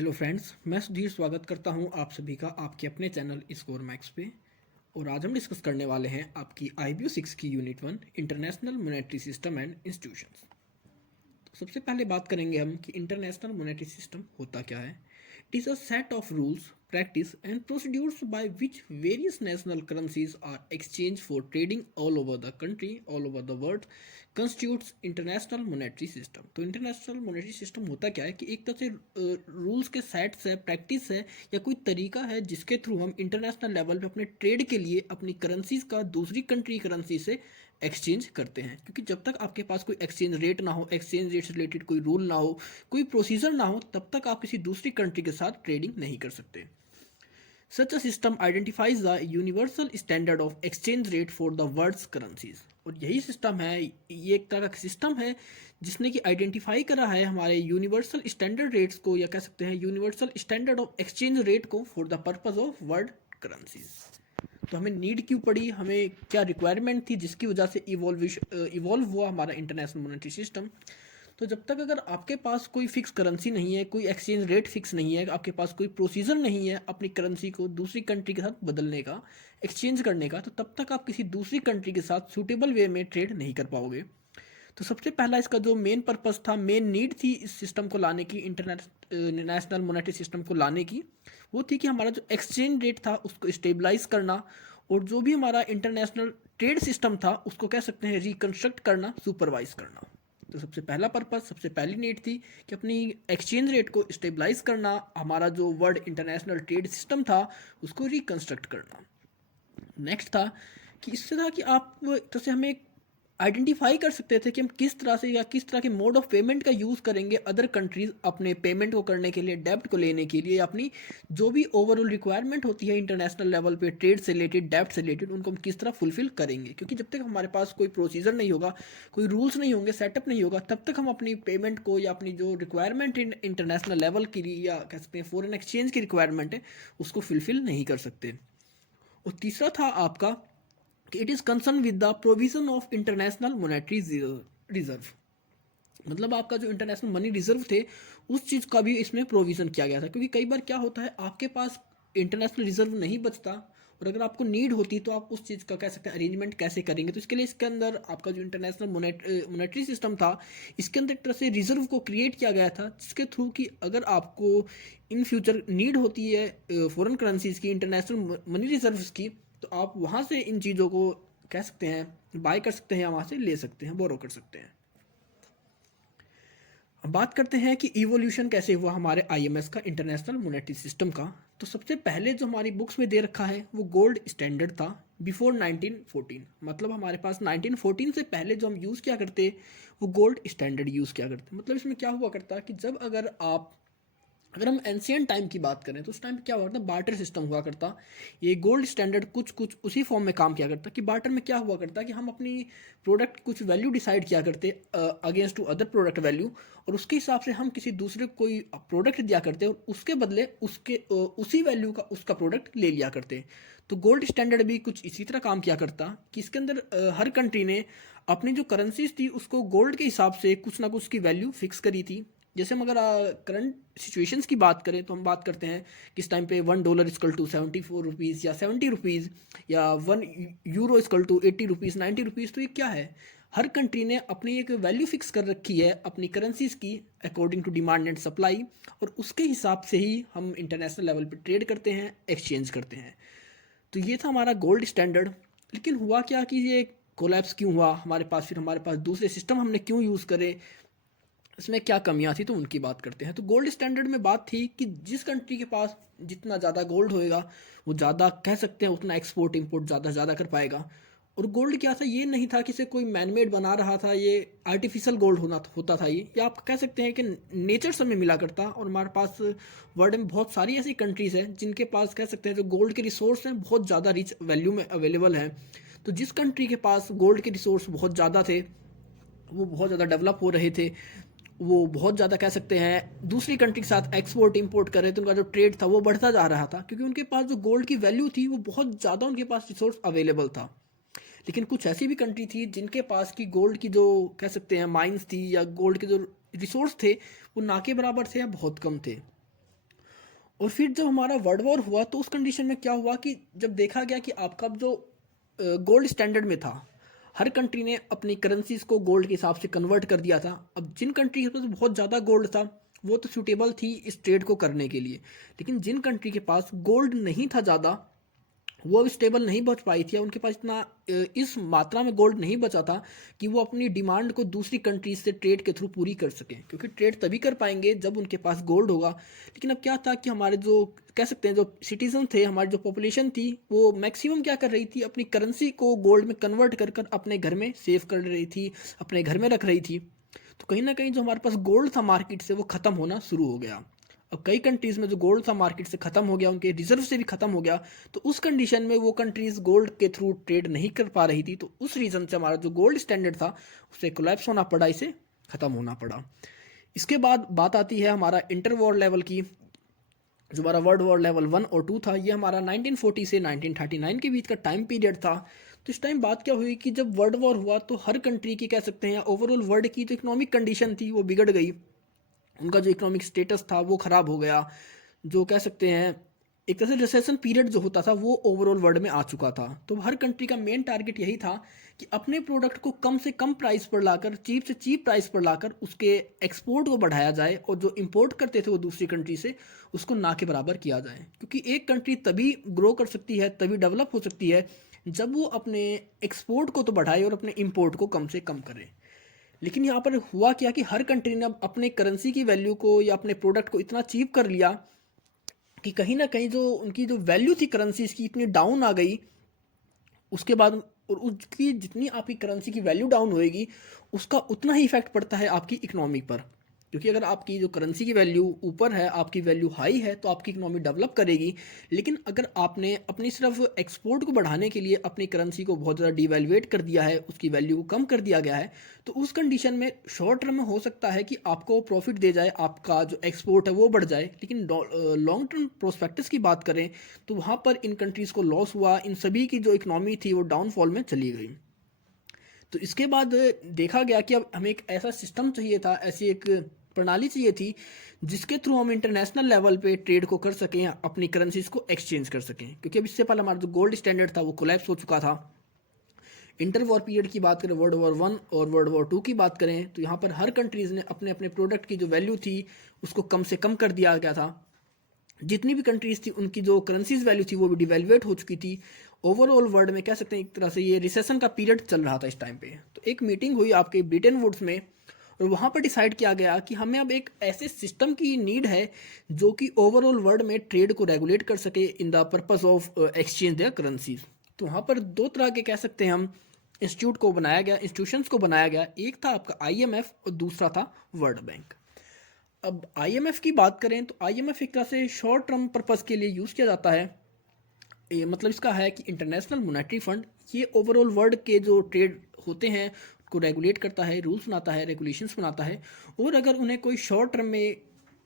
Hello friends, मैं सुधीर स्वागत करता हूं आप सभी का आपके अपने चैनल स्कोर मैक्स पे। और आज हम डिस्कस करने वाले हैं आपकी IBU 6 की unit 1 international monetary system and institutions. तो सबसे पहले बात करेंगे हम कि इंटरनेशनल मॉनेटरी सिस्टम होता क्या है। It is a set of rules, practice and procedures by which various national currencies are exchanged for trading all over the country, all over the world, constitutes international monetary system. तो international monetary system होता क्या है कि एक तरह से rules के sets है, प्रैक्टिस है या कोई तरीका है जिसके थ्रू हम इंटरनेशनल लेवल पे अपने ट्रेड के लिए अपनी करेंसीज का दूसरी कंट्री करेंसी से एक्सचेंज करते हैं। क्योंकि जब तक आपके पास कोई एक्सचेंज रेट ना हो, एक्सचेंज रेट से रिलेटेड कोई रूल ना हो, कोई प्रोसीजर ना हो, तब तक आप किसी दूसरी कंट्री के साथ ट्रेडिंग नहीं कर सकते। Such a system identifies the universal standard of exchange rate for the world's currencies। और यही सिस्टम है, ये एक तरह का सिस्टम है जिसने कि आइडेंटिफाई करा है हमारे यूनिवर्सल स्टैंडर्ड रेट्स को, या कह सकते हैं universal standard of exchange rate को for the purpose of world currencies. तो हमें नीड क्यों पड़ी, हमें क्या रिक्वायरमेंट थी जिसकी वजह से इवॉल्व हुआ हमारा इंटरनेशनल मॉनेटरी सिस्टम। तो जब तक अगर आपके पास कोई फिक्स करेंसी नहीं है, कोई एक्सचेंज रेट फिक्स नहीं है, आपके पास कोई प्रोसीजर नहीं है अपनी करेंसी को दूसरी कंट्री के साथ बदलने का, एक्सचेंज करने का, तो तब तक आप किसी दूसरी कंट्री के साथ सूटेबल वे में ट्रेड नहीं कर पाओगे। तो सबसे पहला इसका जो मेन पर्पस था, मेन नीड थी इस सिस्टम को लाने की, इंटरनेशनल मॉनेटरी सिस्टम को लाने की, वो थी कि हमारा जो एक्सचेंज रेट था उसको स्टेबलाइज करना, और जो भी हमारा इंटरनेशनल ट्रेड सिस्टम था उसको कह सकते हैं रिकन्स्ट्रक्ट करना, सुपरवाइज करना। तो सबसे पहला पर्पस, सबसे पहली नीड थी कि अपनी एक्सचेंज रेट को स्टेबलाइज करना, हमारा जो वर्ल्ड इंटरनेशनल ट्रेड सिस्टम था उसको रिकन्स्ट्रक्ट करना। नेक्स्ट था कि इससे था कि आप तो से हमें आइडेंटिफाई कर सकते थे कि हम किस तरह से या किस तरह के मोड ऑफ पेमेंट का यूज़ करेंगे अदर कंट्रीज अपने पेमेंट को करने के लिए, डेब्ट को लेने के लिए, अपनी जो भी ओवरऑल रिक्वायरमेंट होती है इंटरनेशनल लेवल पे ट्रेड से रिलेटेड, डेब्ट से रिलेटेड, उनको हम किस तरह फुलफिल करेंगे। क्योंकि जब तक हमारे पास कोई प्रोसीजर नहीं होगा, कोई रूल्स नहीं होंगे, सेटअप नहीं होगा, तब तक हम अपनी पेमेंट को या अपनी जो रिक्वायरमेंट इंटरनेशनल लेवल की, या कह सकते हैं फॉरेन एक्सचेंज की रिक्वायरमेंट है, उसको फुलफिल नहीं कर सकते। और तीसरा था आपका कि it is concern with the provision of international monetary reserve. मतलब आपका जो इंटरनेशनल मनी रिजर्व थे उस चीज़ का भी इसमें प्रोविज़न किया गया था। क्योंकि कई बार क्या होता है, आपके पास इंटरनेशनल रिजर्व नहीं बचता, और अगर आपको नीड होती तो आप उस चीज़ का कह सकते हैं अरेंजमेंट कैसे करेंगे। तो इसके लिए इसके अंदर आपका जो इंटरनेशनल मॉनेटरी सिस्टम था, इसके अंदर एक तरह से रिजर्व को क्रिएट किया गया था, जिसके थ्रू कि अगर आपको इन फ्यूचर नीड होती है फॉरेन करेंसीज की, इंटरनेशनल मनी रिजर्व्स की, तो आप वहाँ से इन चीज़ों को कह सकते हैं बाय कर सकते हैं, वहाँ से ले सकते हैं, बोरो कर सकते हैं। अब बात करते हैं कि इवोल्यूशन कैसे हुआ हमारे IMS का, इंटरनेशनल मॉनेटरी सिस्टम का। तो सबसे पहले जो हमारी बुक्स में दे रखा है वो गोल्ड स्टैंडर्ड था बिफोर 1914। मतलब हमारे पास 1914 से पहले जो हम यूज़ किया करते वो गोल्ड स्टैंडर्ड यूज़ किया करते। मतलब इसमें क्या हुआ करता कि जब अगर हम एंशियंट टाइम की बात करें तो उस टाइम पे क्या हुआ करता, बार्टर सिस्टम हुआ करता। ये गोल्ड स्टैंडर्ड कुछ कुछ उसी फॉर्म में काम किया करता कि बार्टर में क्या हुआ करता कि हम अपनी प्रोडक्ट कुछ वैल्यू डिसाइड किया करते against to other product value, और उसके हिसाब से हम किसी दूसरे को कोई प्रोडक्ट दिया करते और उसके बदले उसी वैल्यू का उसका प्रोडक्ट ले लिया करते। तो गोल्ड स्टैंडर्ड भी कुछ इसी तरह काम किया करता कि इसके अंदर हर कंट्री ने अपनी जो करेंसीज थी उसको गोल्ड के हिसाब से कुछ ना कुछ की वैल्यू फिक्स करी थी। जैसे हम अगर करंट सिचुएशंस की बात करें तो हम बात करते हैं किस टाइम पे $1 इक्वल टू 74 रुपीज़ या 70 रुपीज़, या €1 इक्वल टू 80 रुपीज़, 90 रुपीज़। तो ये क्या है, हर कंट्री ने अपनी एक वैल्यू फिक्स कर रखी है अपनी करेंसीज की according to demand and supply, और उसके हिसाब से ही हम इंटरनेशनल लेवल पे ट्रेड करते हैं, एक्सचेंज करते हैं। तो ये था हमारा गोल्ड स्टैंडर्ड। लेकिन हुआ क्या कि ये कोलैप्स क्यों हुआ हमारे पास, फिर हमारे पास दूसरे सिस्टम हमने क्यों यूज़ करे, इसमें क्या कमियां थी, तो उनकी बात करते हैं। तो गोल्ड स्टैंडर्ड में बात थी कि जिस कंट्री के पास जितना ज़्यादा गोल्ड होएगा वो ज़्यादा कह सकते हैं उतना एक्सपोर्ट इंपोर्ट ज़्यादा ज़्यादा कर पाएगा। और गोल्ड क्या था, ये नहीं था कि इसे कोई मैनमेड बना रहा था, ये आर्टिफिशियल गोल्ड होता था ये, या आप कह सकते हैं कि नेचर से में मिला करता। और हमारे पास वर्ल्ड में बहुत सारी ऐसी कंट्रीज़ हैं जिनके पास कह सकते हैं जो गोल्ड के रिसोर्स हैं बहुत ज़्यादा रिच वैल्यू में अवेलेबल हैं। तो जिस कंट्री के पास गोल्ड के रिसोर्स बहुत ज़्यादा थे, वो बहुत ज़्यादा डेवलप हो रहे थे, वो बहुत ज़्यादा कह सकते हैं दूसरी कंट्री के साथ एक्सपोर्ट इंपोर्ट कर रहे थे, उनका जो ट्रेड था वो बढ़ता जा रहा था, क्योंकि उनके पास जो गोल्ड की वैल्यू थी वो बहुत ज़्यादा उनके पास रिसोर्स अवेलेबल था। लेकिन कुछ ऐसी भी कंट्री थी जिनके पास की गोल्ड की जो कह सकते हैं माइंस थी, या गोल्ड के जो रिसोर्स थे वो ना के बराबर थे या बहुत कम थे। और फिर जब हमारा वर्ल्ड वॉर हुआ तो उस कंडीशन में क्या हुआ कि जब देखा गया कि आपका जो गोल्ड स्टैंडर्ड में था, हर कंट्री ने अपनी करेंसीज को गोल्ड के हिसाब से कन्वर्ट कर दिया था। अब जिन कंट्री के पास बहुत ज़्यादा गोल्ड था वो तो सूटेबल थी इस ट्रेड को करने के लिए, लेकिन जिन कंट्री के पास गोल्ड नहीं था ज़्यादा, वो अब स्टेबल नहीं बच पाई थी, या उनके पास इतना इस मात्रा में गोल्ड नहीं बचा था कि वो अपनी डिमांड को दूसरी कंट्रीज से ट्रेड के थ्रू पूरी कर सकें, क्योंकि ट्रेड तभी कर पाएंगे जब उनके पास गोल्ड होगा। लेकिन अब क्या था कि हमारे जो कह सकते हैं जो सिटीजन थे, हमारी जो पॉपुलेशन थी, वो मैक्सिमम क्या कर रही थी, अपनी करेंसी को गोल्ड में कन्वर्ट कर कर अपने घर में सेव कर रही थी, अपने घर में रख रही थी। तो कहीं ना कहीं जो हमारे पास गोल्ड था मार्केट से वो ख़त्म होना शुरू हो गया। अब कई कंट्रीज़ में जो गोल्ड था मार्केट से ख़त्म हो गया, उनके रिजर्व से भी ख़त्म हो गया, तो उस कंडीशन में वो कंट्रीज़ गोल्ड के थ्रू ट्रेड नहीं कर पा रही थी। तो उस रीज़न से हमारा जो गोल्ड स्टैंडर्ड था उसे कोलैप्स होना पड़ा, इसे ख़त्म होना पड़ा। इसके बाद बात आती है हमारा इंटर वॉर लेवल की। जो हमारा वर्ल्ड वॉर लेवल 1 और 2 था, ये हमारा 1940 से 1939 के बीच का टाइम पीरियड था। तो इस टाइम बात क्या हुई कि जब वर्ल्ड वॉर हुआ तो हर कंट्री की कह सकते हैं ओवरऑल वर्ल्ड की जो इकोनॉमिक कंडीशन थी वो बिगड़ गई। उनका जो इकोनॉमिक स्टेटस था वो ख़राब हो गया। जो कह सकते हैं एक तरह से रिसेशन पीरियड जो होता था वो ओवरऑल वर्ल्ड में आ चुका था। तो हर कंट्री का मेन टारगेट यही था कि अपने प्रोडक्ट को कम से कम प्राइस पर लाकर, चीप से चीप प्राइस पर लाकर उसके एक्सपोर्ट को बढ़ाया जाए, और जो इंपोर्ट करते थे वो दूसरी कंट्री से, उसको ना के बराबर किया जाए। क्योंकि एक कंट्री तभी ग्रो कर सकती है, तभी डेवलप हो सकती है जब वो अपने एक्सपोर्ट को तो बढ़ाए और अपने इंपोर्ट को कम से कम करे। लेकिन यहाँ पर हुआ क्या कि हर कंट्री ने अब अपने करेंसी की वैल्यू को या अपने प्रोडक्ट को इतना चीप कर लिया कि कहीं ना कहीं जो उनकी जो वैल्यू थी करेंसीज की इतनी डाउन आ गई। उसके बाद और उसकी जितनी आपकी करेंसी की वैल्यू डाउन होएगी उसका उतना ही इफेक्ट पड़ता है आपकी इकोनॉमी पर। क्योंकि अगर आपकी जो करेंसी की वैल्यू ऊपर है, आपकी वैल्यू हाई है, तो आपकी इकोनॉमी डेवलप करेगी। लेकिन अगर आपने अपनी सिर्फ एक्सपोर्ट को बढ़ाने के लिए अपनी करेंसी को बहुत ज़्यादा डिवैल्यूएट कर दिया है, उसकी वैल्यू को कम कर दिया गया है, तो उस कंडीशन में शॉर्ट टर्म में हो सकता है कि आपको प्रॉफिट दे जाए, आपका जो एक्सपोर्ट है वो बढ़ जाए। लेकिन लॉन्ग टर्म प्रोस्पेक्टस की बात करें तो वहाँ पर इन कंट्रीज़ को लॉस हुआ, इन सभी की जो इकोनॉमी थी वो डाउनफॉल में चली गई। तो इसके बाद देखा गया कि अब हमें एक ऐसा सिस्टम चाहिए था, ऐसी एक प्रणाली चाहिए थी जिसके थ्रू हम इंटरनेशनल लेवल पे ट्रेड को कर सकें, अपनी करेंसीज को एक्सचेंज कर सकें। क्योंकि अब इससे पहले हमारा जो गोल्ड स्टैंडर्ड था वो कोलैप्स हो चुका था। इंटर वॉर पीरियड की बात करें, वर्ल्ड वॉर 1 और वर्ल्ड वॉर 2 की बात करें, तो यहाँ पर हर कंट्रीज़ ने अपने अपने प्रोडक्ट की जो वैल्यू थी उसको कम से कम कर दिया गया था। जितनी भी कंट्रीज़ थी उनकी जो करेंसीज वैल्यू थी वो भी डिवेल्युएट हो चुकी थी। ओवरऑल वर्ल्ड में कह सकते हैं एक तरह से ये रिसेशन का पीरियड चल रहा था इस टाइम पे। तो एक मीटिंग हुई आपके ब्रिटेन वुड्स में, और वहाँ पर डिसाइड किया गया कि हमें अब एक ऐसे सिस्टम की नीड है जो कि ओवरऑल वर्ल्ड में ट्रेड को रेगुलेट कर सके in the purpose of exchange there currencies. तो वहाँ पर दो तरह के कह सकते हैं हम इंस्टीट्यूशंस को बनाया गया। एक था आपका आईएमएफ और दूसरा था वर्ल्ड बैंक। अब आईएमएफ की बात करें तो आईएमएफ एक तरह से शॉर्ट टर्म पर्पस के लिए यूज़ किया जाता है। ये मतलब इसका है कि इंटरनेशनल मॉनेटरी फंड, ये ओवरऑल वर्ल्ड के जो ट्रेड होते हैं को रेगुलेट करता है, रूल्स बनाता है, रेगुलेशंस बनाता है। और अगर उन्हें कोई शॉर्ट टर्म में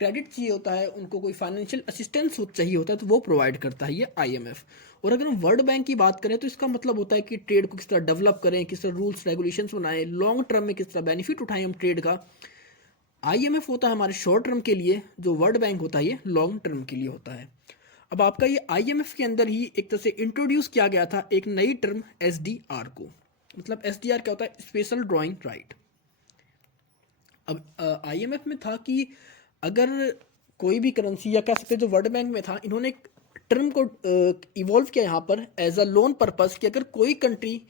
क्रेडिट चाहिए होता है, उनको कोई फाइनेंशियल असिस्टेंस चाहिए होता है, तो वो प्रोवाइड करता है ये आईएमएफ। और अगर हम वर्ल्ड बैंक की बात करें तो इसका मतलब होता है कि ट्रेड को किस तरह डेवलप करें, किस तरह रूल्स रेगुलेशंस बनाएं, लॉन्ग टर्म में किस तरह बेनिफिट उठाएं हम ट्रेड का। आईएमएफ होता है हमारे शॉर्ट टर्म के लिए, जो वर्ल्ड बैंक होता है ये लॉन्ग टर्म के लिए होता है। अब आपका ये आईएमएफ के अंदर ही एक तरह से इंट्रोड्यूस किया गया था एक नई टर्म एसडीआर को। मतलब एसडीआर क्या होता है, स्पेशल ड्राइंग राइट। अब आईएमएफ में था कि अगर कोई भी करेंसी, या कह सकते हैं जो वर्ल्ड बैंक में था, इन्होंने एक टर्म को इवॉल्व किया यहाँ पर एज अ लोन पर्पस कि अगर कोई कंट्री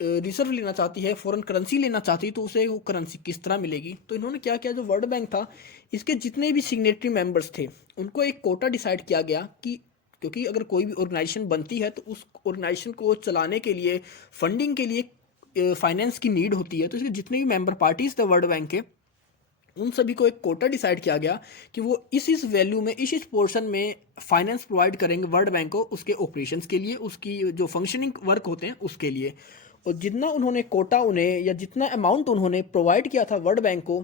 रिजर्व लेना चाहती है, फॉरेन करेंसी लेना चाहती है, तो उसे वो करेंसी किस तरह मिलेगी। तो इन्होंने क्या किया, जो वर्ल्ड बैंक था इसके जितने भी सिग्नेटरी मेंबर्स थे उनको एक कोटा डिसाइड किया गया कि क्योंकि अगर कोई भी ऑर्गेनाइजेशन बनती है तो उस ऑर्गेनाइजेशन को चलाने के लिए, फंडिंग के लिए फाइनेंस की नीड होती है। तो इसके जितने भी मेंबर पार्टीज थे वर्ल्ड बैंक के, उन सभी को एक कोटा डिसाइड किया गया कि वो इस वैल्यू में, इस पोर्शन में फाइनेंस प्रोवाइड करेंगे वर्ल्ड बैंक को, उसके ऑपरेशंस के लिए, उसकी जो फंक्शनिंग वर्क होते हैं उसके लिए। और जितना उन्होंने कोटा उन्हें, या जितना अमाउंट उन्होंने प्रोवाइड किया था वर्ल्ड बैंक को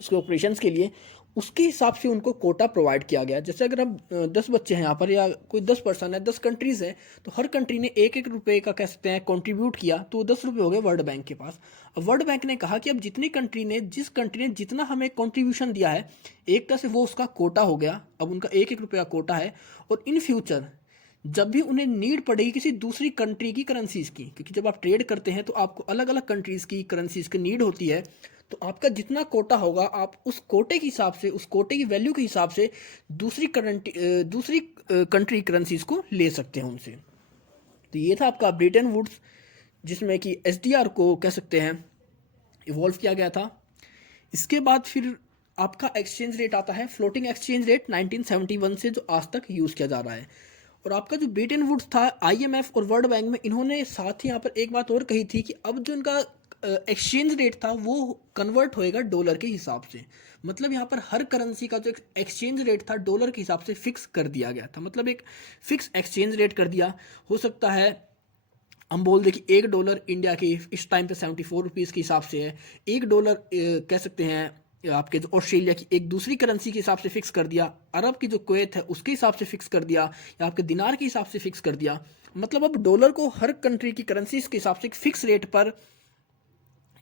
उसके ऑपरेशंस के लिए, उसके हिसाब से उनको कोटा प्रोवाइड किया गया। जैसे अगर हम 10 बच्चे हैं यहाँ पर या कोई 10 पर्सन है, 10 कंट्रीज़ हैं, तो हर कंट्री ने एक एक रुपये का कह सकते हैं कंट्रीब्यूट किया, तो 10 रुपये हो गए वर्ल्ड बैंक के पास। अब वर्ल्ड बैंक ने कहा कि अब जिस कंट्री ने जितना हमें कंट्रीब्यूशन दिया है, एक तरह से वो उसका कोटा हो गया। अब उनका एक एक रुपये का कोटा है, और इन फ्यूचर जब भी उन्हें नीड पड़ेगी किसी दूसरी कंट्री की करेंसीज की, क्योंकि जब आप ट्रेड करते हैं तो आपको अलग अलग कंट्रीज़ की करेंसीज की नीड होती है, तो आपका जितना कोटा होगा आप उस कोटे के हिसाब से, उस कोटे की वैल्यू के हिसाब से दूसरी कंट्री करेंसीज को ले सकते हैं उनसे। तो ये था आपका ब्रेटन वुड्स, जिसमें कि एसडीआर को कह सकते हैं इवॉल्व किया गया था। इसके बाद फिर आपका एक्सचेंज रेट आता है, फ्लोटिंग एक्सचेंज रेट 1971 से जो आज तक यूज़ किया जा रहा है। और आपका जो ब्रेटन वुड्स था, आईएमएफ और वर्ल्ड बैंक में इन्होंने साथ ही यहाँ पर एक बात और कही थी कि अब जो इनका एक्सचेंज रेट था वो कन्वर्ट होएगा डॉलर के हिसाब से। मतलब यहाँ पर हर करेंसी का जो एक्सचेंज रेट था डॉलर के हिसाब से फिक्स कर दिया गया था, मतलब एक फिक्स एक्सचेंज रेट कर दिया। हो सकता है हम बोल दें कि $1 इंडिया के इस टाइम पे 74 रुपीज़ के हिसाब से है, $1 कह सकते हैं आपके जो ऑस्ट्रेलिया की एक दूसरी करेंसी के हिसाब से फिक्स कर दिया, अरब की जो कुवैत है उसके हिसाब से फिक्स कर दिया, या आपके दिनार के हिसाब से फिक्स कर दिया। मतलब अब डॉलर को हर कंट्री की करेंसीज के हिसाब से एक फिक्स रेट पर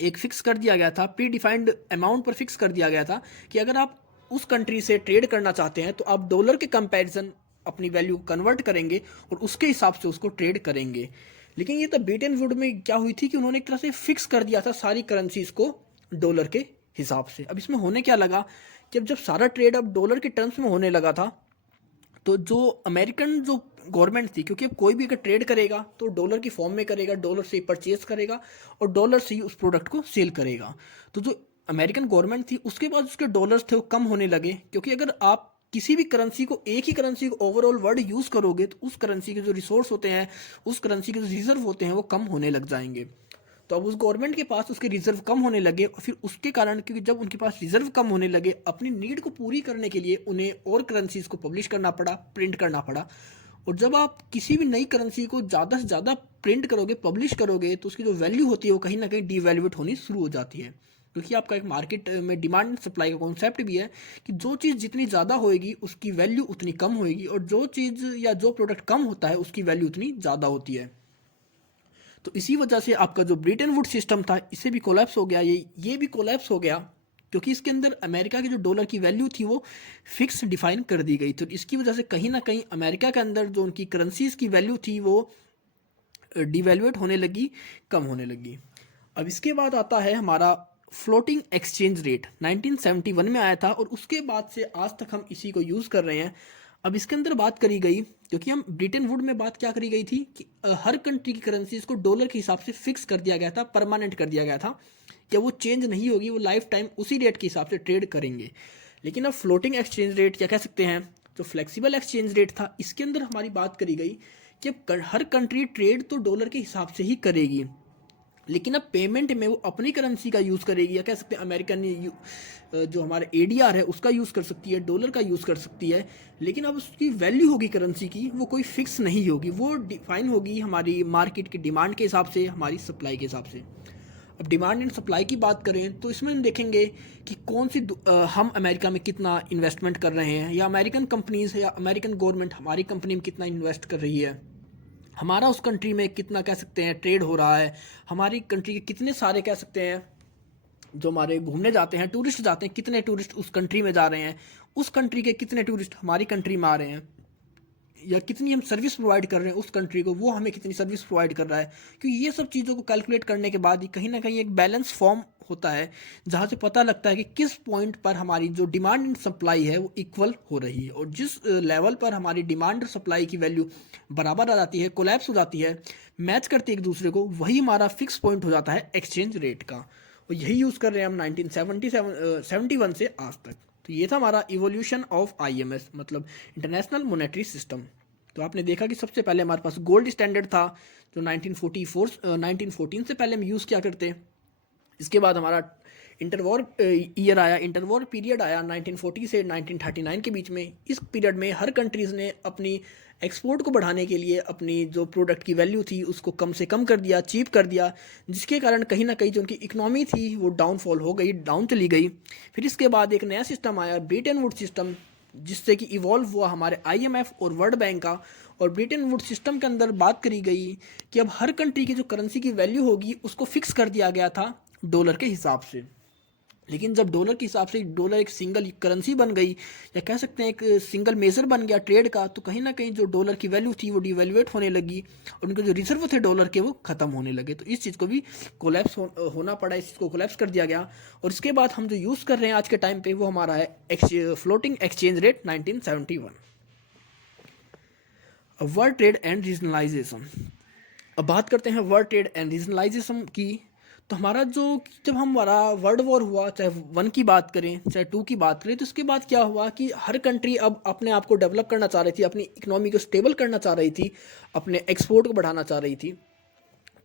एक फिक्स कर दिया गया था, प्री डिफाइंड अमाउंट पर फिक्स कर दिया गया था कि अगर आप उस कंट्री से ट्रेड करना चाहते हैं तो आप डॉलर के कंपैरिजन अपनी वैल्यू कन्वर्ट करेंगे और उसके हिसाब से उसको ट्रेड करेंगे। लेकिन ये तो ब्रेटन वुड में क्या हुई थी कि उन्होंने एक तरह से फिक्स कर दिया था सारी करेंसीज को डॉलर के हिसाब से। अब इसमें होने क्या लगा कि अब जब सारा ट्रेड अब डॉलर के टर्म्स में होने लगा था, तो जो अमेरिकन जो गवर्नमेंट थी, क्योंकि अब कोई भी अगर ट्रेड करेगा तो डॉलर की फॉर्म में करेगा, डॉलर से ही परचेज करेगा और डॉलर से ही उस प्रोडक्ट को सेल करेगा। तो जो अमेरिकन गवर्नमेंट थी उसके पास उसके डॉलर्स थे वो कम होने लगे, क्योंकि अगर आप किसी भी करेंसी को, एक ही करेंसी को ओवरऑल वर्ल्ड यूज़ करोगे तो उस करेंसी के जो रिसोर्स होते हैं, उस करेंसी के जो रिजर्व होते हैं वो कम होने लग जाएंगे। तो अब उस गवर्नमेंट के पास उसके रिजर्व कम होने लगे, और फिर उसके कारण, क्योंकि जब उनके पास रिजर्व कम होने लगे, अपनी नीड को पूरी करने के लिए उन्हें और करेंसीज को पब्लिश करना पड़ा, प्रिंट करना पड़ा। और जब आप किसी भी नई करेंसी को ज़्यादा से ज़्यादा प्रिंट करोगे, पब्लिश करोगे, तो उसकी जो वैल्यू होती है वो कहीं ना कहीं डीवैल्यूएट होनी शुरू हो जाती है। क्योंकि आपका एक मार्केट में डिमांड एंड सप्लाई का कॉन्सेप्ट भी है कि जो चीज़ जितनी ज़्यादा होएगी उसकी वैल्यू उतनी कम होएगी, और जो चीज़ या जो प्रोडक्ट कम होता है उसकी वैल्यू उतनी ज़्यादा होती है। तो इसी वजह से आपका जो ब्रेटन वुड सिस्टम था इसे भी कोलैप्स हो गया, ये भी कोलैप्स हो गया, क्योंकि इसके अंदर अमेरिका की जो डॉलर की वैल्यू थी वो फिक्स डिफाइन कर दी गई। तो इसकी वजह से कहीं ना कहीं अमेरिका के अंदर जो उनकी करेंसीज की वैल्यू थी वो डिवैल्यूएट होने लगी, कम होने लगी। अब इसके बाद आता है हमारा फ्लोटिंग एक्सचेंज रेट, 1971 में आया था, और उसके बाद से आज तक हम इसी को यूज़ कर रहे हैं। अब इसके अंदर बात करी गई, क्योंकि हम ब्रेटन वुड में बात क्या करी गई थी कि हर कंट्री की करेंसीज को डॉलर के हिसाब से फिक्स कर दिया गया था, परमानेंट कर दिया गया था कि वो चेंज नहीं होगी, वो लाइफ टाइम उसी रेट के हिसाब से ट्रेड करेंगे। लेकिन अब फ्लोटिंग एक्सचेंज रेट क्या कह सकते हैं, जो फ्लेक्सिबल एक्सचेंज रेट था, इसके अंदर हमारी बात करी गई कि अब हर कंट्री ट्रेड तो डॉलर के हिसाब से ही करेगी, लेकिन अब पेमेंट में वो अपनी करेंसी का यूज़ करेगी, या कह सकते हैं अमेरिकन जो हमारे एडीआर है उसका यूज़ कर सकती है, डॉलर का यूज़ कर सकती है। लेकिन अब उसकी वैल्यू होगी करेंसी की, वो कोई फिक्स नहीं होगी, वो डिफाइन होगी हमारी मार्केट की डिमांड के हिसाब से, हमारी सप्लाई के हिसाब से। अब डिमांड एंड सप्लाई की बात करें तो इसमें हम देखेंगे कि कौन सी हम अमेरिका में कितना इन्वेस्टमेंट कर रहे हैं, या अमेरिकन कंपनीज या अमेरिकन गवर्नमेंट हमारी कंपनी में कितना इन्वेस्ट कर रही है, हमारा उस कंट्री में कितना कह सकते हैं ट्रेड हो रहा है, हमारी कंट्री के कितने सारे कह सकते हैं जो हमारे घूमने जाते हैं, टूरिस्ट जाते हैं, कितने टूरिस्ट उस कंट्री में जा रहे हैं, उस कंट्री के कितने टूरिस्ट हमारी कंट्री में आ रहे हैं, या कितनी हम सर्विस प्रोवाइड कर रहे हैं उस कंट्री को, वो हमें कितनी सर्विस प्रोवाइड कर रहा है। क्योंकि ये सब चीज़ों को कैलकुलेट करने के बाद ही कहीं ना कहीं एक बैलेंस फॉर्म होता है, जहाँ से पता लगता है कि किस पॉइंट पर हमारी जो डिमांड एंड सप्लाई है वो इक्वल हो रही है, और जिस लेवल पर हमारी डिमांड और सप्लाई की वैल्यू बराबर आ जाती है, कोलैप्स हो जाती है, मैच करती है एक दूसरे को, वही हमारा फिक्स पॉइंट हो जाता है एक्सचेंज रेट का। और यही यूज़ कर रहे हैं हम 1971 से आज तक। तो ये था हमारा इवोल्यूशन ऑफ आईएमएस, मतलब इंटरनेशनल मॉनेटरी सिस्टम। तो आपने देखा कि सबसे पहले हमारे पास गोल्ड स्टैंडर्ड था जो 1914 से पहले हम यूज़ किया करते। इसके बाद हमारा इंटरवॉर ईयर आया, इंटरवॉर पीरियड आया 1940 से 1939 के बीच में। इस पीरियड में हर कंट्रीज़ ने अपनी एक्सपोर्ट को बढ़ाने के लिए अपनी जो प्रोडक्ट की वैल्यू थी उसको कम से कम कर दिया, चीप कर दिया, जिसके कारण कहीं ना कहीं जो उनकी इकोनॉमी थी वो डाउनफॉल हो गई, डाउन चली गई। फिर इसके बाद एक नया सिस्टम आया, ब्रिटेन वुड सिस्टम, जिससे कि इवॉल्व हुआ हमारे आईएमएफ और वर्ल्ड बैंक का। और ब्रिटेन वुड सिस्टम के अंदर बात करी गई कि अब हर कंट्री की जो करेंसी की वैल्यू होगी उसको फिक्स कर दिया गया था डॉलर के हिसाब से। लेकिन जब डॉलर के हिसाब से डॉलर एक सिंगल करेंसी बन गई, या कह सकते हैं एक सिंगल मेजर बन गया ट्रेड का, तो कहीं ना कहीं जो डॉलर की वैल्यू थी वो डिवैल्यूएट होने लगी और उनके जो रिजर्व थे डॉलर के वो खत्म होने लगे। तो इस चीज़ को भी कोलैप्स होना पड़ा, इस चीज़ को कोलैप्स कर दिया गया। और इसके बाद हम जो यूज़ कर रहे हैं आज के टाइम पे वो हमारा है floating exchange rate 1971। World trade and regionalisation. अब बात करते हैं वर्ल्ड ट्रेड एंड रीजनलाइजेशन की। तो हमारा जो जब हमारा वर्ल्ड वॉर हुआ, चाहे 1 की बात करें चाहे 2 की बात करें, तो इसके बाद क्या हुआ कि हर कंट्री अब अपने आप को डेवलप करना चाह रही थी, अपनी इकोनॉमी को स्टेबल करना चाह रही थी, अपने एक्सपोर्ट को बढ़ाना चाह रही थी।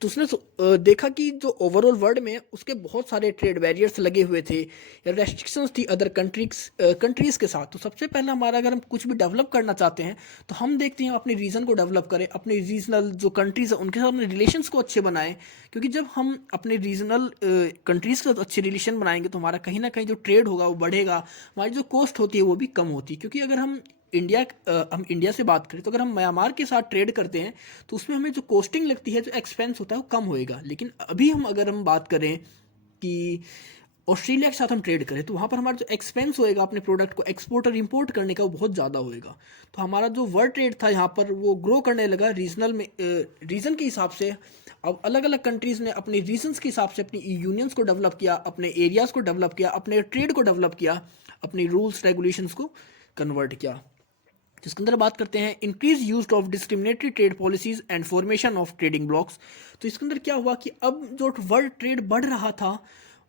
तो उसने देखा कि जो ओवरऑल वर्ल्ड में उसके बहुत सारे ट्रेड बैरियर्स लगे हुए थे या रेस्ट्रिक्शंस थी अदर कंट्रीज़ के साथ। तो सबसे पहला हमारा अगर हम कुछ भी डेवलप करना चाहते हैं तो हम देखते हैं अपने रीजन को डेवलप करें, अपने रीजनल जो कंट्रीज़ हैं उनके साथ अपने रिलेशंस को अच्छे बनाएं। क्योंकि जब हम अपने रीजनल कंट्रीज़ के साथ अच्छे रिलेशन बनाएंगे तो हमारा कहीं ना कहीं जो ट्रेड होगा वो बढ़ेगा, हमारी जो कॉस्ट होती है वो भी कम होती है। क्योंकि अगर हम इंडिया से बात करें तो अगर हम म्यांमार के साथ ट्रेड करते हैं तो उसमें हमें जो कॉस्टिंग लगती है, जो एक्सपेंस होता है वो कम होएगा। लेकिन अभी अगर हम बात करें कि ऑस्ट्रेलिया के साथ हम ट्रेड करें तो वहाँ पर हमारा जो एक्सपेंस होएगा अपने प्रोडक्ट को एक्सपोर्ट और इंपोर्ट करने का वो बहुत ज़्यादा होएगा। तो हमारा जो वर्ल्ड ट्रेड था यहाँ पर वो ग्रो करने लगा रीजनल में, रीजन के हिसाब से। अब अलग अलग कंट्रीज़ ने अपनी रीजन्स के हिसाब से अपनी यूनियंस को डेवलप किया, अपने एरियाज़ को डेवलप किया, अपने ट्रेड को डेवलप किया, अपनी रूल्स रेगुलेशंस को कन्वर्ट किया। जिसके अंदर बात करते हैं increase use of discriminatory trade policies and formation of trading blocks. तो इसके अंदर क्या हुआ कि अब जो वर्ल्ड ट्रेड बढ़ रहा था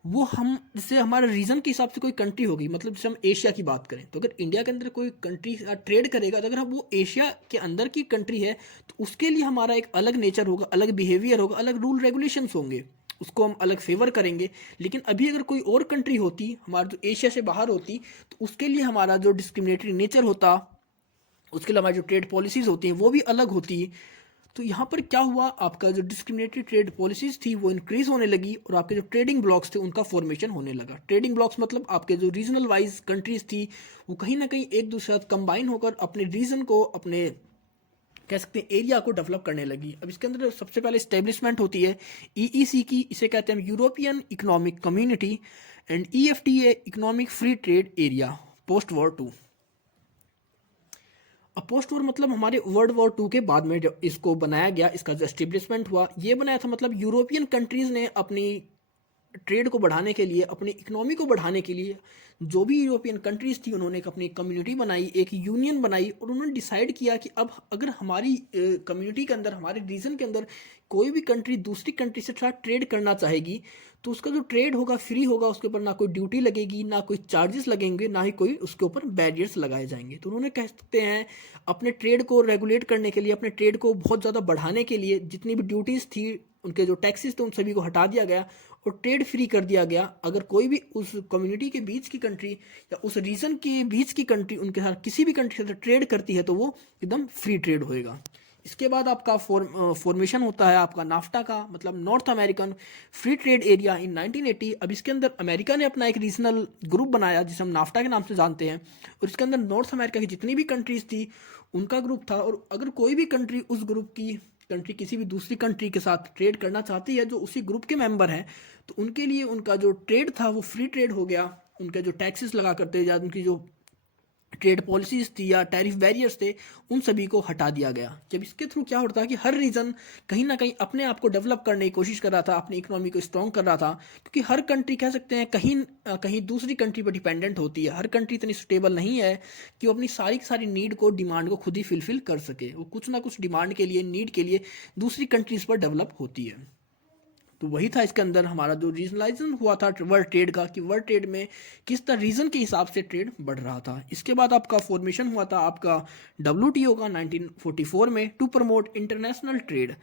वो हम जैसे हमारे रीजन के हिसाब से कोई कंट्री होगी, मतलब जैसे हम एशिया की बात करें तो अगर इंडिया के अंदर कोई कंट्री ट्रेड करेगा तो अगर हम वो एशिया के अंदर की कंट्री है तो उसके लिए हमारा एक अलग नेचर होगा, अलग बिहेवियर होगा, अलग रूल रेगुलेशंस होंगे, उसको हम अलग फेवर करेंगे। लेकिन अभी अगर कोई और कंट्री होती हमारा जो एशिया से बाहर होती तो उसके लिए हमारा जो डिस्क्रिमिनेटरी नेचर होता, उसके लिए हमारी जो ट्रेड पॉलिसीज़ होती हैं वो भी अलग होती है। तो यहाँ पर क्या हुआ, आपका जो डिस्क्रिमिनेटरी ट्रेड पॉलिसीज़ थी वो इंक्रीज़ होने लगी और आपके जो ट्रेडिंग ब्लॉक्स थे उनका फॉर्मेशन होने लगा। ट्रेडिंग ब्लॉक्स मतलब आपके जो रीजनल वाइज कंट्रीज़ थी वो कहीं ना कहीं एक दूसरे साथ कंबाइन होकर अपने रीजन को, अपने कह सकते हैं एरिया को डेवलप करने लगी। अब इसके अंदर सबसे पहले इस्टेब्लिशमेंट होती है ईईसी की, इसे कहते हैं European economic community, and EFTA economic free trade area post war 2। अब पोस्ट वॉर मतलब हमारे वर्ल्ड वॉर 2 के बाद में जब इसको बनाया गया, इसका जो एस्टेब्लिशमेंट हुआ, ये बनाया था मतलब यूरोपियन कंट्रीज़ ने अपनी ट्रेड को बढ़ाने के लिए, अपनी इकोनॉमी को बढ़ाने के लिए, जो भी यूरोपियन कंट्रीज़ थी उन्होंने एक अपनी कम्युनिटी बनाई, एक यूनियन बनाई और उन्होंने डिसाइड किया कि अब अगर हमारी कम्युनिटी के अंदर, हमारे रीजन के अंदर कोई भी कंट्री दूसरी कंट्री से साथ ट्रेड करना चाहेगी तो उसका जो ट्रेड होगा फ्री होगा, उसके ऊपर ना कोई ड्यूटी लगेगी, ना कोई चार्जेस लगेंगे, ना ही कोई उसके ऊपर बैरियर्स लगाए जाएंगे। तो उन्होंने कह सकते हैं अपने ट्रेड को रेगुलेट करने के लिए, अपने ट्रेड को बहुत ज़्यादा बढ़ाने के लिए जितनी भी ड्यूटीज़ थी, उनके जो टैक्सेस थे उन सभी को हटा दिया गया और ट्रेड फ्री कर दिया गया। अगर कोई भी उस कम्युनिटी के बीच की कंट्री या उस रीजन के बीच की कंट्री उनके साथ किसी भी कंट्री से ट्रेड करती है तो वो एकदम फ्री ट्रेड होएगा। इसके बाद आपका फॉर्मेशन होता है आपका नाफ्टा का, मतलब north American free trade area in 1980। अब इसके अंदर अमेरिका ने अपना एक रीजनल ग्रुप बनाया जिसे हम नाफ्टा के नाम से जानते हैं, और इसके अंदर नॉर्थ अमेरिका की जितनी भी कंट्रीज थी उनका ग्रुप था। और अगर कोई भी कंट्री उस ग्रुप की कंट्री किसी भी दूसरी कंट्री के साथ ट्रेड करना चाहती है जो उसी ग्रुप के मेंबर हैं, तो उनके लिए उनका जो ट्रेड था वो फ्री ट्रेड हो गया। उनके जो टैक्सेस लगा करते या उनकी जो ट्रेड पॉलिसीज थी या टैरिफ बैरियर्स थे उन सभी को हटा दिया गया। जब इसके थ्रू क्या होता है कि हर रीजन कहीं ना कहीं अपने आप को डेवलप करने की कोशिश कर रहा था, अपनी इकोनॉमी को स्ट्रॉन्ग कर रहा था, क्योंकि हर कंट्री कह सकते हैं कहीं दूसरी कंट्री पर डिपेंडेंट होती है। हर कंट्री इतनी स्टेबल नहीं है कि वो अपनी सारी की सारी नीड को, डिमांड को खुद ही फुलफिल कर सके। वो कुछ ना कुछ डिमांड के लिए, नीड के लिए दूसरी कंट्रीज पर डेवलप होती है। तो वही था इसके अंदर हमारा जो रीजनलाइजेशन हुआ था वर्ल्ड ट्रेड का, कि वर्ल्ड ट्रेड में किस तरह रीजन के हिसाब से ट्रेड बढ़ रहा था। इसके बाद आपका फॉर्मेशन हुआ था आपका WTO का 1944 में, टू प्रमोट इंटरनेशनल ट्रेड।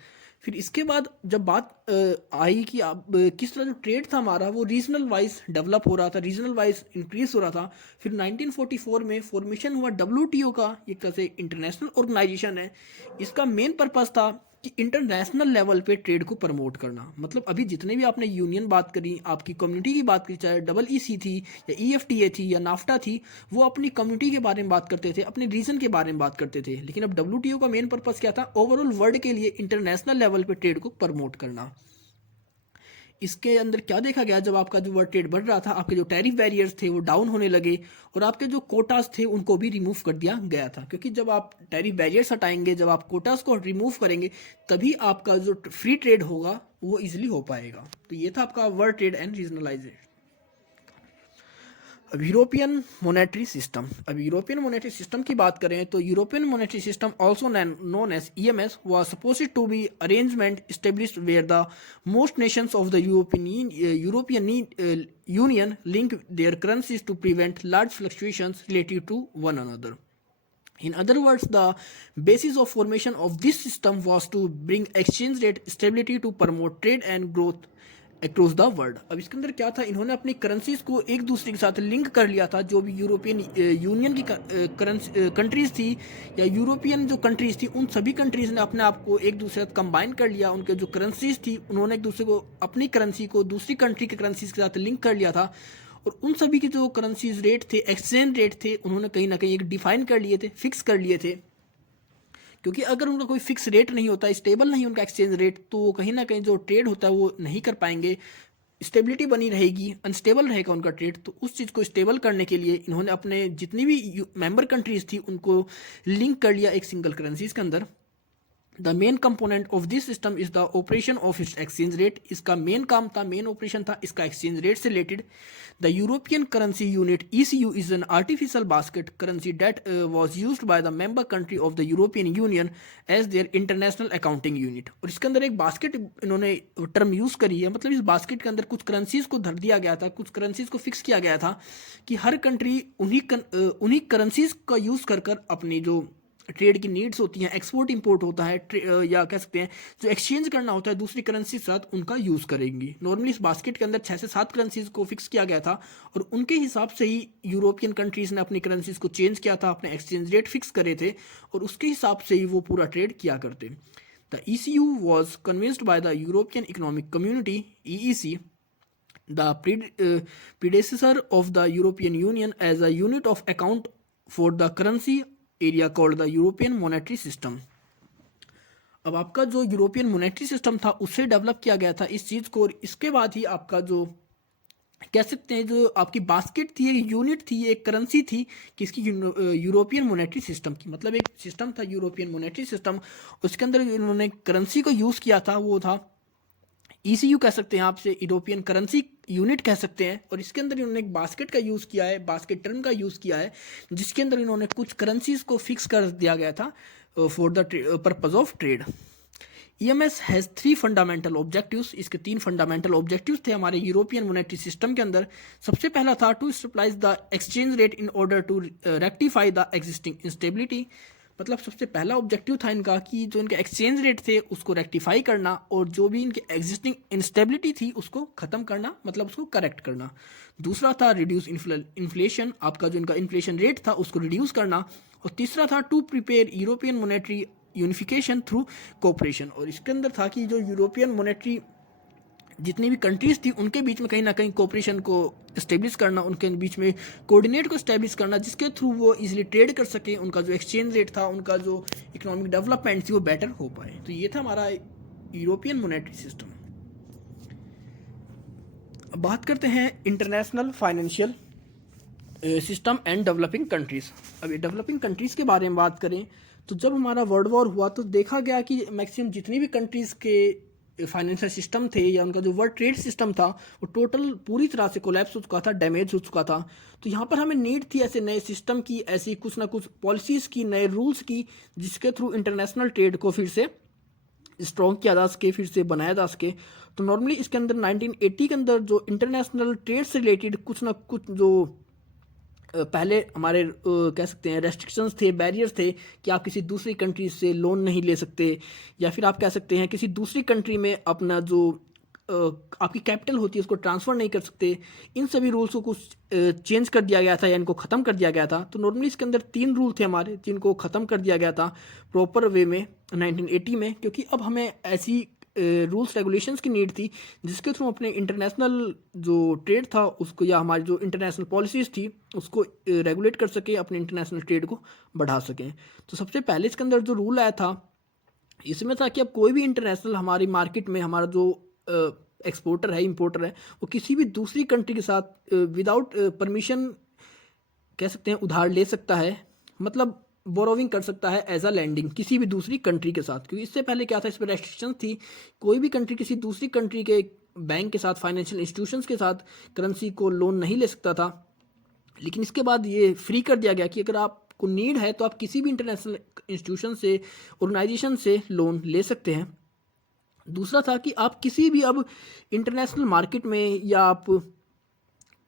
फिर इसके बाद जब बात आई कि आप किस तरह जो ट्रेड था हमारा वो रीजनल वाइज डेवलप हो रहा था, रीजनल वाइज इंक्रीज हो रहा था। फिर 1944 में फॉर्मेशन हुआ डब्ल्यूटीओ का, एक तरह से इंटरनेशनल ऑर्गेनाइजेशन है। इसका मेन पर्पस था कि इंटरनेशनल लेवल पे ट्रेड को प्रमोट करना। मतलब अभी जितने भी आपने यूनियन बात करी, आपकी कम्युनिटी की बात करी, चाहे EEC थी या EFTA थी या नाफ्टा थी, वो अपनी कम्युनिटी के बारे में बात करते थे, अपने रीजन के बारे में बात करते थे। लेकिन अब WTO का मेन पर्पस क्या था? ओवरऑल वर्ल्ड के लिए इंटरनेशनल लेवल पे ट्रेड को प्रमोट करना। इसके अंदर क्या देखा गया, जब आपका जो वर्ल्ड ट्रेड बढ़ रहा था, आपके जो टैरिफ बैरियर्स थे वो डाउन होने लगे और आपके जो कोटास थे उनको भी रिमूव कर दिया गया था। क्योंकि जब आप टैरिफ बैरियर्स हटाएंगे, जब आप कोटास को रिमूव करेंगे, तभी आपका जो फ्री ट्रेड होगा वो इजिली हो पाएगा। तो ये था आपका वर्ल्ड ट्रेड एंड रीजनलाइजेशन। अब यूरोपियन मॉनेटरी सिस्टम, अब यूरोपियन मॉनेटरी सिस्टम की बात करें तो European monetary system also known as EMS was supposed to be arrangement established where the most nations of the European Union link their currencies to prevent large fluctuations related to one another. In other words, the basis of formation of this system was to bring exchange rate stability to promote trade and growth across the world. अब इसके अंदर क्या था, इन्होंने अपनी currencies को एक दूसरे के साथ लिंक कर लिया था। जो भी यूरोपियन यूनियन की कंट्रीज थी या यूरोपियन जो कंट्रीज थी, उन सभी कंट्रीज ने अपने आप को एक दूसरे के साथ कंबाइन कर लिया। उनके जो करेंसीज थी, उन्होंने एक दूसरे को अपनी करेंसी को दूसरी कंट्री के करेंसीज के साथ लिंक कर लिया था। और उन सभी के जो करेंसीज रेट थे, एक्सचेंज रेट थे, उन्होंने कहीं ना कहीं एक डिफाइन कर लिए थे, फिक्स कर लिए थे। क्योंकि अगर उनका कोई फिक्स रेट नहीं होता, स्टेबल नहीं उनका एक्सचेंज रेट, तो कहीं ना कहीं जो ट्रेड होता है वो नहीं कर पाएंगे, स्टेबिलिटी बनी रहेगी, अनस्टेबल रहेगा उनका ट्रेड। तो उस चीज़ को स्टेबल करने के लिए इन्होंने अपने जितनी भी मेंबर कंट्रीज थी उनको लिंक कर लिया एक सिंगल करेंसीज के अंदर। The main component of this system is the operation of its exchange rate. इसका मेन काम था, मेन ऑपरेशन था इसका एक्सचेंज रेट से related. The European currency unit ECU is an artificial basket currency that was used by the member country of the European Union as their international accounting unit. और इसके अंदर एक basket इन्होंने term use करी है। मतलब इस बास्केट के अंदर कुछ करेंसीज को धर दिया गया था, कुछ करेंसीज को फिक्स किया गया था कि हर कंट्री उन्हीं करेंसीज का यूज कर अपनी जो ट्रेड की नीड्स होती हैं, एक्सपोर्ट इंपोर्ट होता है, या कह सकते हैं जो एक्सचेंज करना होता है दूसरी करेंसी के साथ, उनका यूज़ करेंगी। नॉर्मली इस बास्केट के अंदर 6 से 7 करेंसीज को फिक्स किया गया था और उनके हिसाब से ही यूरोपियन कंट्रीज ने अपनी करेंसीज को चेंज किया था, अपने एक्सचेंज रेट फिक्स करे थे और उसके हिसाब से ही वो पूरा ट्रेड किया करते। The ECU was convinced by the European economic community EEC, the predecessor of the European Union, as a unit of account for the currency area called the European Monetary System. अब आपका जो European monetary system था उससे develop किया गया था इस चीज़ को। और इसके बाद ही आपका जो कह सकते हैं जो आपकी बास्केट थी, एक यूनिट थी, एक करेंसी थी किसकी, यूरोपियन मॉनेटरी सिस्टम की। मतलब एक सिस्टम था यूरोपियन मॉनेटरी सिस्टम, उसके अंदर इन्होंने करेंसी को यूज़ किया था, वो था ECU कह सकते हैं आपसे, यूरोपियन करेंसी यूनिट कह सकते हैं। और इसके अंदर इन्होंने एक बास्केट का यूज़ किया है, बास्केट टर्म का यूज़ किया है, जिसके अंदर इन्होंने कुछ करेंसीज को फिक्स कर दिया गया था for the purpose of trade. EMS has 3 fundamental objectives. इसके 3 फंडामेंटल ऑब्जेक्टिव्स थे हमारे यूरोपियन मॉनेटरी सिस्टम के अंदर। सबसे पहला था to stabilise the exchange rate in order to rectify the existing instability. मतलब सबसे पहला ऑब्जेक्टिव था इनका कि जो इनके एक्सचेंज रेट थे उसको रेक्टिफाई करना और जो भी इनके एग्जिस्टिंग इंस्टेबिलिटी थी उसको ख़त्म करना, मतलब उसको करेक्ट करना। दूसरा था रिड्यूस इन्फ्लेशन, आपका जो इनका इन्फ्लेशन रेट था उसको रिड्यूस करना। और तीसरा था to prepare European monetary unification through cooperation. और इसके अंदर था कि जो यूरोपियन मॉनेटरी जितनी भी कंट्रीज थी उनके बीच में कहीं ना कहीं कोऑपरेशन को इस्टेब्लिश करना, उनके बीच में कोऑर्डिनेट को इस्टेब्लिश करना, जिसके थ्रू वो इजीली ट्रेड कर सके, उनका जो एक्सचेंज रेट था, उनका जो इकोनॉमिक डेवलपमेंट थी वो बेटर हो पाए। तो ये था हमारा यूरोपियन मॉनेटरी सिस्टम। अब बात करते हैं international financial system and developing countries. अभी डेवलपिंग कंट्रीज के बारे में बात करें तो जब हमारा वर्ल्ड वॉर हुआ तो देखा गया कि मैक्सिमम जितनी भी कंट्रीज़ के फाइनेंशियल सिस्टम थे या उनका जो वर्ल्ड ट्रेड सिस्टम था वो टोटल पूरी तरह से कोलैप्स हो चुका था, डैमेज हो चुका था। तो यहाँ पर हमें नीड थी ऐसे नए सिस्टम की, ऐसी कुछ ना कुछ पॉलिसीज़ की, नए रूल्स की, जिसके थ्रू इंटरनेशनल ट्रेड को फिर से स्ट्रॉन्ग किया जा सके, फिर से बनाया जा सके। तो नॉर्मली इसके अंदर 1980 के अंदर जो इंटरनेशनल ट्रेड से रिलेटेड कुछ ना कुछ जो पहले हमारे कह सकते हैं रेस्ट्रिक्शंस थे, बैरियर्स थे कि आप किसी दूसरी कंट्री से लोन नहीं ले सकते, या फिर आप कह सकते हैं किसी दूसरी कंट्री में अपना जो आपकी कैपिटल होती है उसको ट्रांसफ़र नहीं कर सकते। इन सभी रूल्स को कुछ चेंज कर दिया गया था या इनको ख़त्म कर दिया गया था। तो नॉर्मली इसके अंदर 3 रूल थे हमारे जिनको ख़त्म कर दिया गया था प्रॉपर वे में 1980 में, क्योंकि अब हमें ऐसी रूल्स रेगुलेशंस की नीड थी जिसके थ्रू अपने इंटरनेशनल जो ट्रेड था उसको, या हमारी जो इंटरनेशनल पॉलिसीज़ थी उसको रेगुलेट कर सकें, अपने इंटरनेशनल ट्रेड को बढ़ा सकें। तो सबसे पहले इसके अंदर जो रूल आया था इसमें था कि अब कोई भी इंटरनेशनल हमारी मार्केट में हमारा जो एक्सपोर्टर है, इंपोर्टर है, वो किसी भी दूसरी कंट्री के साथ विदाउट परमिशन कह सकते हैं उधार ले सकता है, मतलब बोरोविंग कर सकता है एज अ लैंडिंग किसी भी दूसरी कंट्री के साथ। क्योंकि इससे पहले क्या था, इस पर रेस्ट्रिक्शन थी, कोई भी कंट्री किसी दूसरी कंट्री के बैंक के साथ, फाइनेंशियल इंस्टीट्यूशंस के साथ करेंसी को लोन नहीं ले सकता था। लेकिन इसके बाद ये फ्री कर दिया गया कि अगर आपको नीड है तो आप किसी भी इंटरनेशनल इंस्टीट्यूशन से, ऑर्गेनाइजेशन से लोन ले सकते हैं। दूसरा था कि आप किसी भी अब इंटरनेशनल मार्केट में, या आप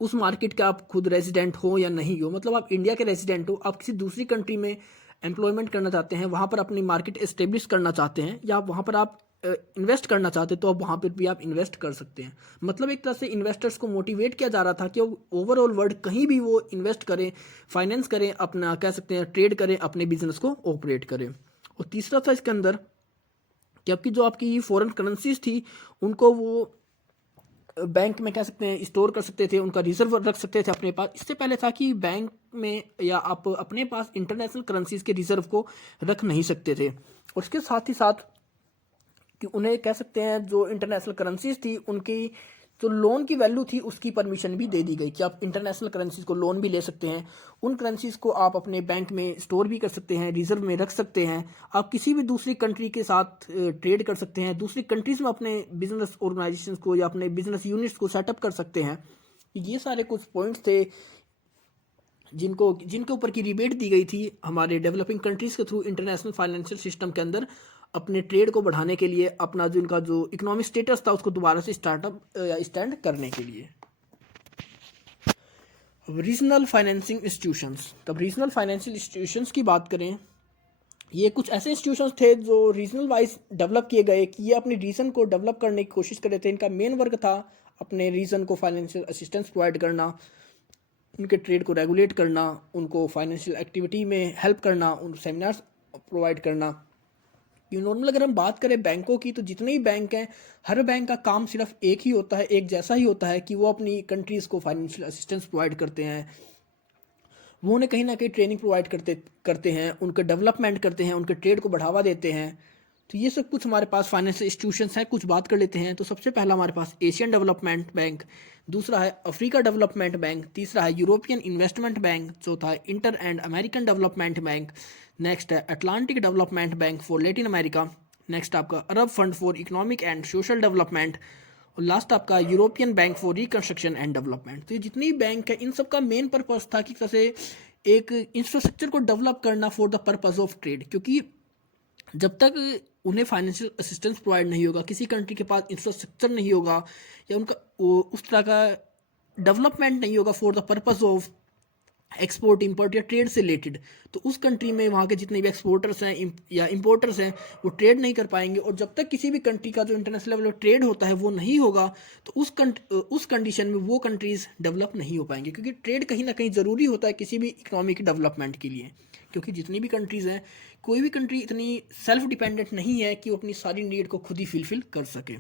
उस मार्केट के आप खुद रेजिडेंट हो या नहीं हो, मतलब आप इंडिया के रेजिडेंट हो, आप किसी दूसरी कंट्री में एम्प्लॉयमेंट करना चाहते हैं, वहाँ पर अपनी मार्केट इस्टेब्लिश करना चाहते हैं, या वहाँ पर आप इन्वेस्ट करना चाहते हैं, तो अब वहाँ पर भी आप इन्वेस्ट कर सकते हैं। मतलब एक तरह से इन्वेस्टर्स को मोटिवेट किया जा रहा था कि ओवरऑल वर्ल्ड कहीं भी वो इन्वेस्ट करें, फाइनेंस करें, अपना कह सकते हैं ट्रेड करें, अपने बिजनेस को ऑपरेट करें। और तीसरा था इसके अंदर कि आपकी जो आपकी फॉरेन करेंसीज थी उनको वो बैंक में कह सकते हैं स्टोर कर सकते थे, उनका रिजर्व रख सकते थे अपने पास। इससे पहले था कि बैंक में या आप अपने पास इंटरनेशनल करेंसीज के रिजर्व को रख नहीं सकते थे। और उसके साथ ही साथ कि उन्हें कह सकते हैं जो इंटरनेशनल करेंसीज थी उनकी जो लोन की वैल्यू थी उसकी परमिशन भी दे दी गई कि आप इंटरनेशनल करेंसीज को लोन भी ले सकते हैं, उन करेंसीज को आप अपने बैंक में स्टोर भी कर सकते हैं, रिजर्व में रख सकते हैं, आप किसी भी दूसरी कंट्री के साथ ट्रेड कर सकते हैं, दूसरी कंट्रीज में अपने बिजनेस ऑर्गेनाइजेशन को या अपने बिजनेस यूनिट्स को सेटअप कर सकते हैं। ये सारे कुछ पॉइंट्स थे जिनके ऊपर की रिबेट दी गई थी हमारे डेवलपिंग कंट्रीज़ के थ्रू इंटरनेशनल फाइनेंशियल सिस्टम के अंदर अपने ट्रेड को बढ़ाने के लिए, अपना जो इनका जो इकोनॉमिक स्टेटस था उसको दोबारा से स्टार्टअप या स्टैंड करने के लिए। अब रीजनल फाइनेंसिंग इंस्टीट्यूशंस, तब रीजनल फाइनेंशियल इंस्टीट्यूशंस की बात करें, ये कुछ ऐसे इंस्टीट्यूशंस थे जो रीजनल वाइज डेवलप किए गए कि ये अपने रीजन को डेवलप करने की कोशिश कर रहे थे। इनका मेन वर्क था अपने रीजन को फाइनेंशियल असिस्टेंस प्रोवाइड करना, उनके ट्रेड को रेगुलेट करना, उनको फाइनेंशियल एक्टिविटी में हेल्प करना, उन सेमिनार्स प्रोवाइड करना। कि नॉर्मल अगर हम बात करें बैंकों की, तो जितने ही बैंक हैं हर बैंक का काम सिर्फ एक ही होता है, एक जैसा ही होता है कि वो अपनी कंट्रीज़ को फाइनेंशियल असिस्टेंस प्रोवाइड करते हैं, वो उन्हें कहीं ना कहीं ट्रेनिंग प्रोवाइड करते हैं, उनका डेवलपमेंट करते हैं, उनके ट्रेड को बढ़ावा देते हैं। तो ये सब कुछ हमारे पास फाइनेंशियल इंस्टीट्यूशंस हैं। कुछ बात कर लेते हैं। तो सबसे पहला हमारे पास एशियन डेवलपमेंट बैंक, दूसरा है अफ्रीका डेवलपमेंट बैंक, तीसरा है यूरोपियन इन्वेस्टमेंट बैंक, चौथा है inter and American development bank, next है Atlantic development bank for Latin America, next आपका Arab fund for economic and social development, और लास्ट आपका European bank for reconstruction and development. तो ये जितने भी बैंक है इन सब का मेन पर्पस था कि कैसे एक इंफ्रास्ट्रक्चर को डेवलप करना for the purpose of trade. क्योंकि जब तक उन्हें फाइनेंशियल असिस्टेंस प्रोवाइड नहीं होगा, किसी कंट्री के पास इंफ्रास्ट्रक्चर नहीं होगा या उनका उस तरह का डेवलपमेंट नहीं होगा for the purpose of export import या ट्रेड से रिलेटेड, तो उस कंट्री में वहाँ के जितने भी एक्सपोर्टर्स हैं या इंपोर्टर्स हैं वो ट्रेड नहीं कर पाएंगे। और जब तक किसी भी कंट्री का जो इंटरनेशनल लेवल पर ट्रेड होता है वो नहीं होगा, तो उस कंडीशन में वो कंट्रीज़ डेवलप नहीं हो पाएंगे। क्योंकि ट्रेड कहीं ना कहीं ज़रूरी होता है किसी भी इकोनॉमिक डेवलपमेंट के लिए। क्योंकि जितनी भी कंट्रीज़ हैं, कोई भी कंट्री इतनी सेल्फ डिपेंडेंट नहीं है कि वो अपनी सारी नीड को खुद ही फुलफिल कर सके।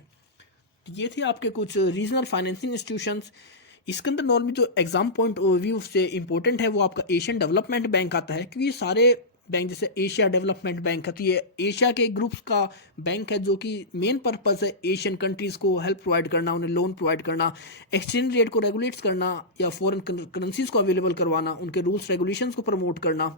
ये थे आपके कुछ रीजनल फाइनेंसिंग इंस्टीट्यूशंस। इसके अंदर नॉर्मली जो एग्जाम पॉइंट व्यू से इंपॉर्टेंट है वो आपका एशियन डेवलपमेंट बैंक आता है। क्योंकि ये सारे बैंक जैसे एशिया डेवलपमेंट बैंक है, तो ये एशिया के ग्रुप्स का बैंक है जो कि मेन पर्पस है एशियन कंट्रीज़ को हेल्प प्रोवाइड करना, उन्हें लोन प्रोवाइड करना, एक्सचेंज रेट को रेगुलेट्स करना या फॉरेन करेंसीज को अवेलेबल करवाना, उनके रूल्स रेगुलेशंस को प्रमोट करना।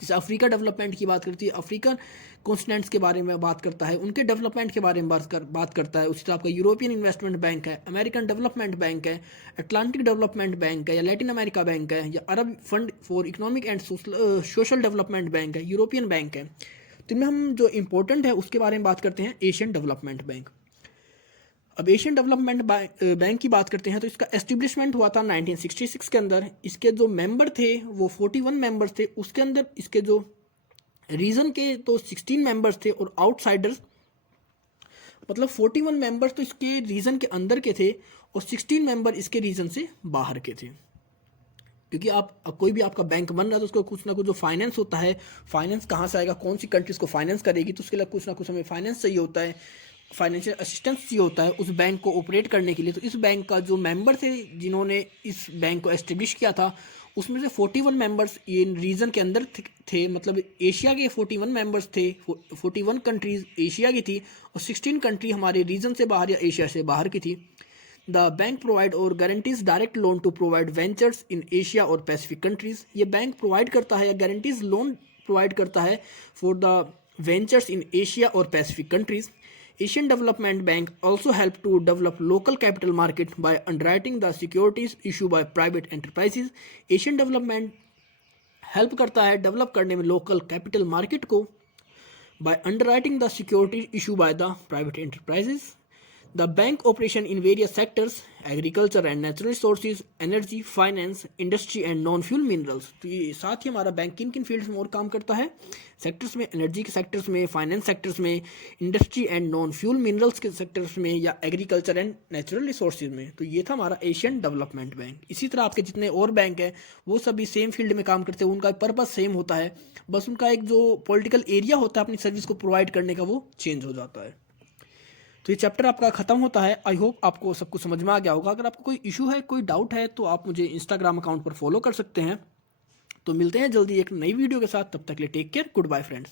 जैसे अफ्रीका डेवलपमेंट की बात करती है, अफ्रीकन कॉन्टिनेंट्स के बारे में बात करता है, उनके डेवलपमेंट के बारे में बात करता है। उसी तरह आपका यूरोपियन इन्वेस्टमेंट बैंक है, अमेरिकन डेवलपमेंट बैंक है, अटलांटिक डेवलपमेंट बैंक है या लैटिन अमेरिका बैंक है, या Arab fund for economic and social development bank है, यूरोपियन बैंक है। तो इनमें हम जो इम्पोर्टेंट है उसके बारे में बात करते हैं, एशियन डेवलपमेंट बैंक। अब एशियन डेवलपमेंट बैंक की बात करते हैं तो इसका एस्टेब्लिशमेंट हुआ था 1966 के अंदर। इसके जो मेंबर थे वो 41 मेंबर्स थे। उसके अंदर इसके जो रीजन के तो 16 मेंबर्स थे और आउटसाइडर्स, मतलब 41 मेंबर्स तो इसके रीजन के अंदर के थे और 16 मेंबर इसके रीजन से बाहर के थे। क्योंकि आप कोई भी आपका बैंक बन रहा है तो उसको कुछ ना कुछ जो फाइनेंस होता है, फाइनेंस कहाँ से आएगा, कौन सी कंट्रीज को फाइनेंस करेगी, तो उसके लिए कुछ ना कुछ हमें फाइनेंस चाहिए होता है, फाइनेंशियल असिस्टेंस चाहिए होता है उस बैंक को ऑपरेट करने के लिए। तो इस बैंक का जो मेंबर थे जिन्होंने इस बैंक को एस्टेब्लिश किया था, उसमें से 41 मेंबर्स ये रीजन के अंदर थे, मतलब एशिया के 41 मेंबर्स थे। 41 कंट्रीज एशिया की थी और 16 कंट्री हमारे रीजन से बाहर या एशिया से बाहर की थी। द बैंक प्रोवाइड और guarantees direct loan to provide ventures in Asia और पैसिफिक कंट्रीज। ये बैंक प्रोवाइड करता है या गारंटीज लोन प्रोवाइड करता है for the ventures in Asia और Pacific countries. Asian Development Bank also help to develop local capital market by underwriting the securities issued by private enterprises. Asian Development help करता है develop करने में local capital market को by underwriting the securities issued by the private enterprises. The bank operation in various sectors: agriculture and natural resources, energy, finance, industry and non-fuel minerals. तो ये साथ ही हमारा bank किन किन फील्ड्स में और काम करता है? सेक्टर्स में, एनर्जी के सेक्टर्स में, फाइनेंस सेक्टर्स में, industry and non fuel minerals के सेक्टर्स में या एग्रीकल्चर एंड नेचुरल रिसोर्सेज में। तो ये था हमारा एशियन डेवलपमेंट बैंक। इसी तरह आपके जितने और बैंक हैं वो सभी सेम फील्ड में काम करते हैं, उनका पर्पज सेम होता है, बस उनका एक जो पॉलिटिकल एरिया होता है अपनी सर्विस को प्रोवाइड करने का वो चेंज हो जाता है। तो ये चैप्टर आपका खत्म होता है। आई होप आपको सब कुछ समझ में आ गया होगा। अगर आपको कोई इशू है, कोई डाउट है तो आप मुझे इंस्टाग्राम अकाउंट पर फॉलो कर सकते हैं। तो मिलते हैं जल्दी एक नई वीडियो के साथ, तब तक के लिए take care, good bye friends.